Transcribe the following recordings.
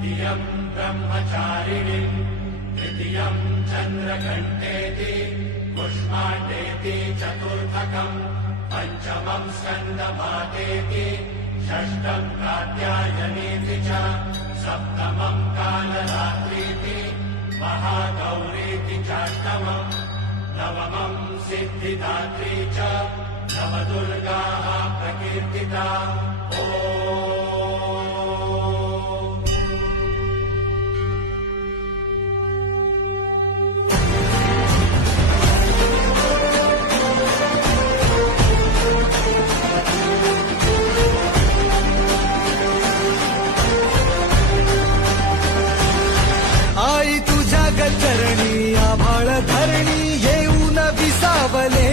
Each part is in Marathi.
द्वितीयम् ब्रह्मचारिणीम् तृतीयम् चन्द्रघण्टेति कुष्माण्डेति चतुर्थकम् पञ्चमम् स्कन्दमातेति षष्ठम् कात्यायनीति च सप्तमम् कालरात्रीति महागौरीति चाष्टमम् नवमम् सिद्धिदात्री च नवदुर्गाः प्रकीर्तिता ॐ आई तुझ्या गचरणी आभाळ धरणी येऊन विसावले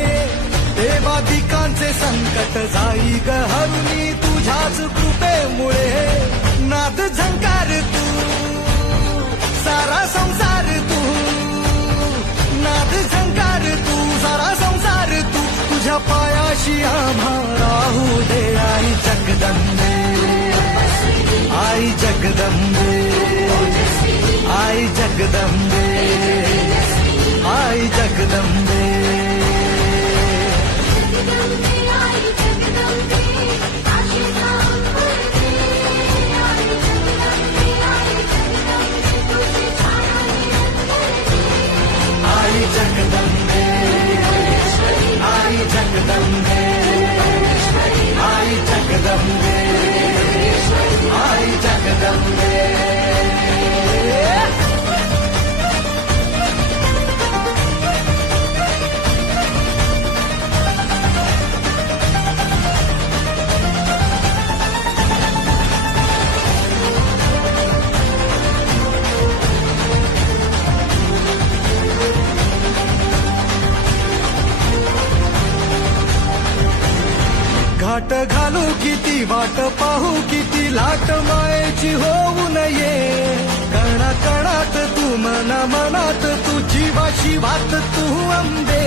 देवादिकांचे संकट जाई ग हरुणी तुझ्याच कृपेमुळे नाद झंकार तू सारा संसार तू नाद झंकार तू सारा संसार तू तुझ्या पायाशी आम्हा राहू दे आई जगदंबे आई जगदंबे आई जगदंबे आई जगदंबे आई जगदंबे आई जगदंबे आई जगदंबे आई जगदंबे घाट घालू किती वाट पाहू किती लाट मायेची होऊ नये कणा कणात तू मना मनात तू जीवा शिवात तू अंबे